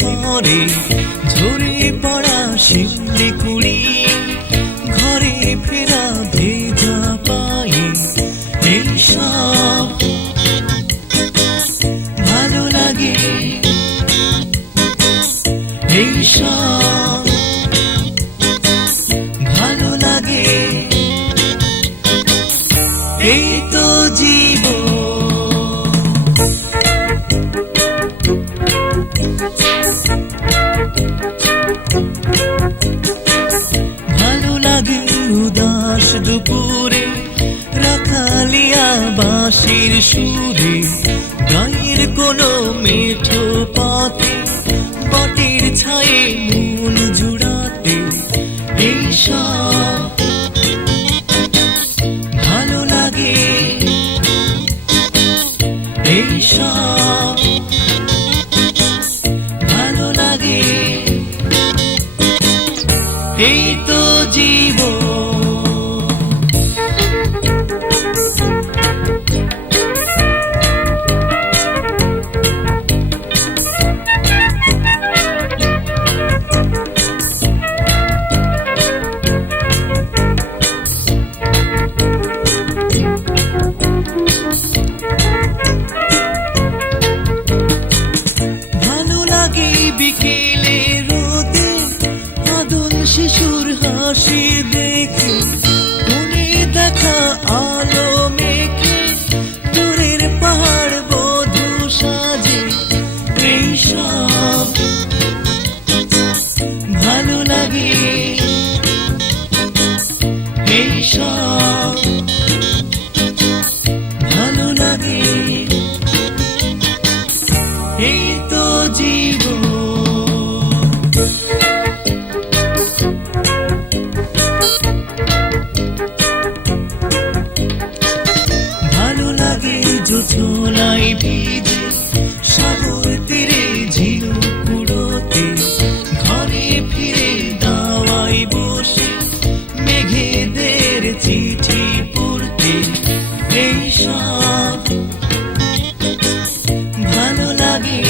পরে ঝরে পড়া শিউলি কুড়ি, ঘরে ফেরা ভেজা পায়ে, এইসব ভালো লাগে, এইসব ভালো লাগে, এই তো জীবন। ভালো লাগে উদাস দুপুরে রাখালিয়া বাঁশির সুরে, গায়ের কোনো মেঠো পথে বটের ছায়ে মন জুড়াতে, এইসব ভালো লাগে, এইসব ভালো লাগে, এই তো জীবন। বিকেলে রোদে আদল শিশুর হাসি দেখে, মনে দেখা আলো মেখে দূরের পাহাড় বধূ সাজে, এইসব ভালো লাগে, এইসব ভালো লাগে, এই তো জীবন। ভালো লাগে জোছনায় ভিজে সাগর তীরে ঝিনুক কুড়োতে, ঘরে ফিরে দাওয়ায় বসে মেঘেদের চিঠি পড়তে, এইসব ভালো লাগে,